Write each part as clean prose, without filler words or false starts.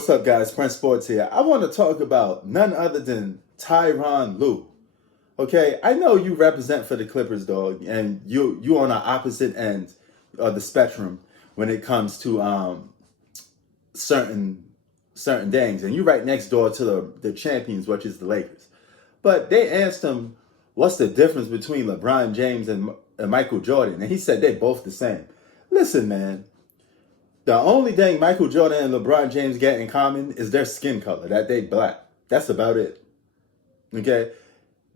What's up, guys? Prince Sports here. I want to talk about none other than Tyronn Lue. Okay, I know you represent for the Clippers, dog, and you on the opposite end of the spectrum when it comes to certain things, and you right next door to the champions, which is the Lakers. But they asked him, "What's the difference between LeBron James and Michael Jordan?" And he said they're both the same. Listen, man. The only thing Michael Jordan and LeBron James get in common is their skin color, that they black. That's about it. Okay?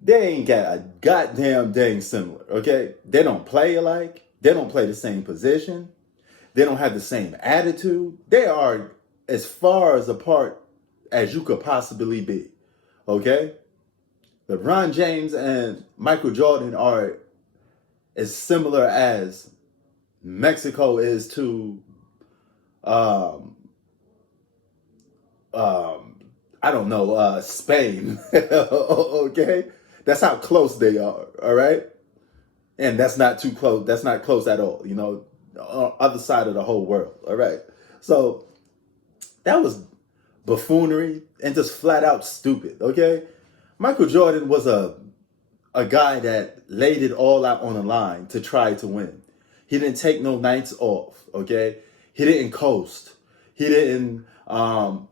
They ain't got a goddamn thing similar. Okay? They don't play alike. They don't play the same position. They don't have the same attitude. They are as far as apart as you could possibly be. Okay? LeBron James and Michael Jordan are as similar as Mexico is to I don't know, Spain. Okay? That's how close they are, all right? And that's not too close. That's not close at all, other side of the whole world, all right? So that was buffoonery and just flat out stupid, okay? Michael Jordan was a guy that laid it all out on the line to try to win. He didn't take no nights off, okay? He didn't coast. He didn't, I'm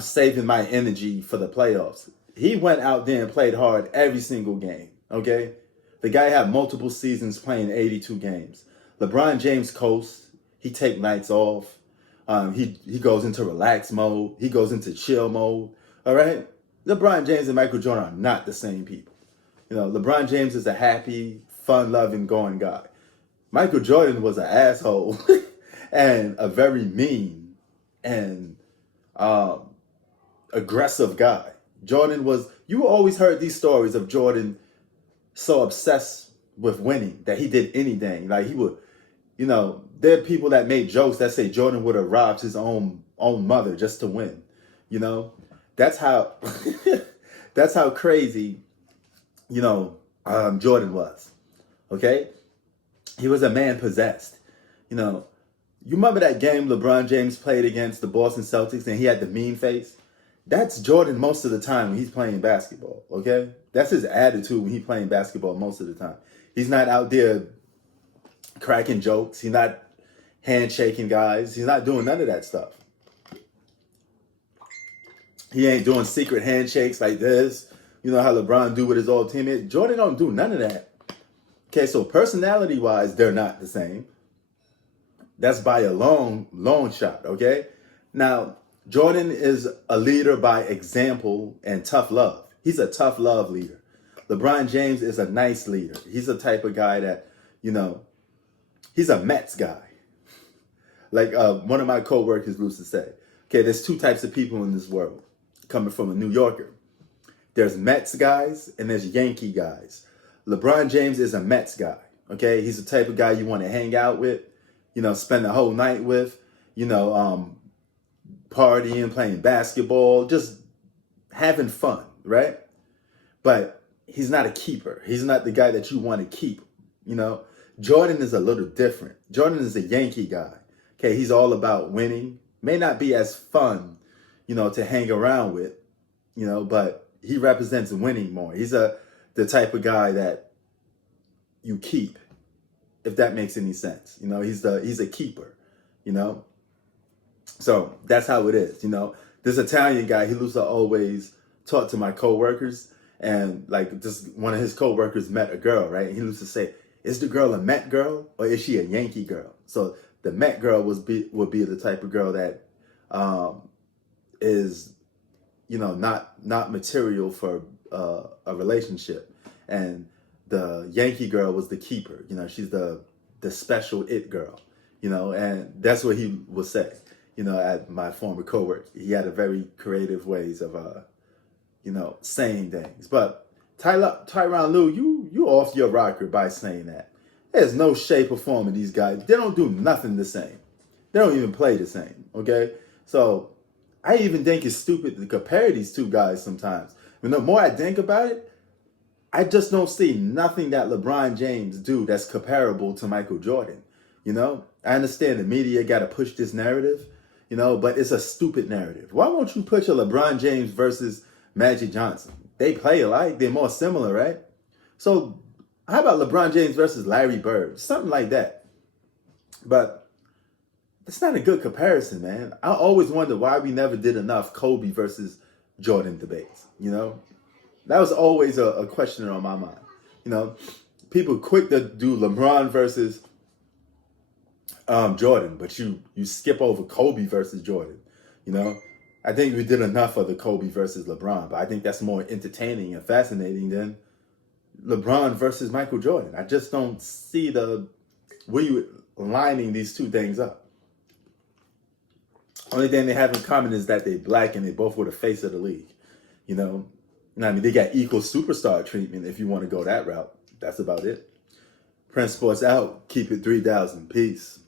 saving my energy for the playoffs. He went out there and played hard every single game, okay? The guy had multiple seasons playing 82 games. LeBron James coasts. He take nights off. He goes into relax mode. He goes into chill mode, all right? LeBron James and Michael Jordan are not the same people. LeBron James is a happy, fun-loving, going guy. Michael Jordan was an asshole and a very mean and aggressive guy. You always heard these stories of Jordan so obsessed with winning that he did anything. Like he would, there are people that made jokes that say Jordan would have robbed his own mother just to win. That's how, that's how crazy, Jordan was. Okay. He was a man possessed. You remember that game LeBron James played against the Boston Celtics and he had the mean face? That's Jordan most of the time when he's playing basketball, okay? That's his attitude when he's playing basketball most of the time. He's not out there cracking jokes. He's not handshaking guys. He's not doing none of that stuff. He ain't doing secret handshakes like this. You know how LeBron do with his old teammates? Jordan don't do none of that. Okay, so personality-wise, they're not the same. That's by a long shot, okay? Now, Jordan is a leader by example and tough love. He's a tough love leader. LeBron James is a nice leader. He's the type of guy that, he's a Mets guy. Like one of my coworkers used to say, okay, there's two types of people in this world coming from a New Yorker. There's Mets guys and there's Yankee guys. LeBron James is a Mets guy, okay? He's the type of guy you want to hang out with, spend the whole night with, partying, playing basketball, just having fun, right? But he's not a keeper. He's not the guy that you want to keep, Jordan is a little different. Jordan is a Yankee guy, okay? He's all about winning. May not be as fun, to hang around with, but he represents winning more. He's the type of guy that you keep, if that makes any sense. He's a keeper, So that's how it is, This Italian guy, he used to always talk to my coworkers, and like just one of his coworkers met a girl, right? And he used to say, "Is the girl a Met girl or is she a Yankee girl?" So the Met girl would be the type of girl that is, not material for a relationship, and the Yankee girl was the keeper. She's the special it girl. And that's what he would say. At my former coworker, he had a very creative ways of saying things. But Tyronn Lue, you off your rocker by saying that. There's no shape or form in these guys. They don't do nothing the same. They don't even play the same. Okay, so I even think it's stupid to compare these two guys sometimes. The more I think about it, I just don't see nothing that LeBron James do that's comparable to Michael Jordan. I understand the media got to push this narrative, but it's a stupid narrative. Why won't you put your LeBron James versus Magic Johnson? They play alike. They're more similar, right? So how about LeBron James versus Larry Bird? Something like that. But it's not a good comparison, man. I always wonder why we never did enough Kobe versus Jordan debates. That was always a question on my mind. People quick to do LeBron versus Jordan, but you skip over Kobe versus Jordan. I think we did enough of the Kobe versus LeBron, but I think that's more entertaining and fascinating than LeBron versus Michael Jordan. I just don't see where you lining these two things up. Only thing they have in common is that they're black and they both were the face of the league. They got equal superstar treatment if you want to go that route. That's about it. Prince Sports out. Keep it 3,000. Peace.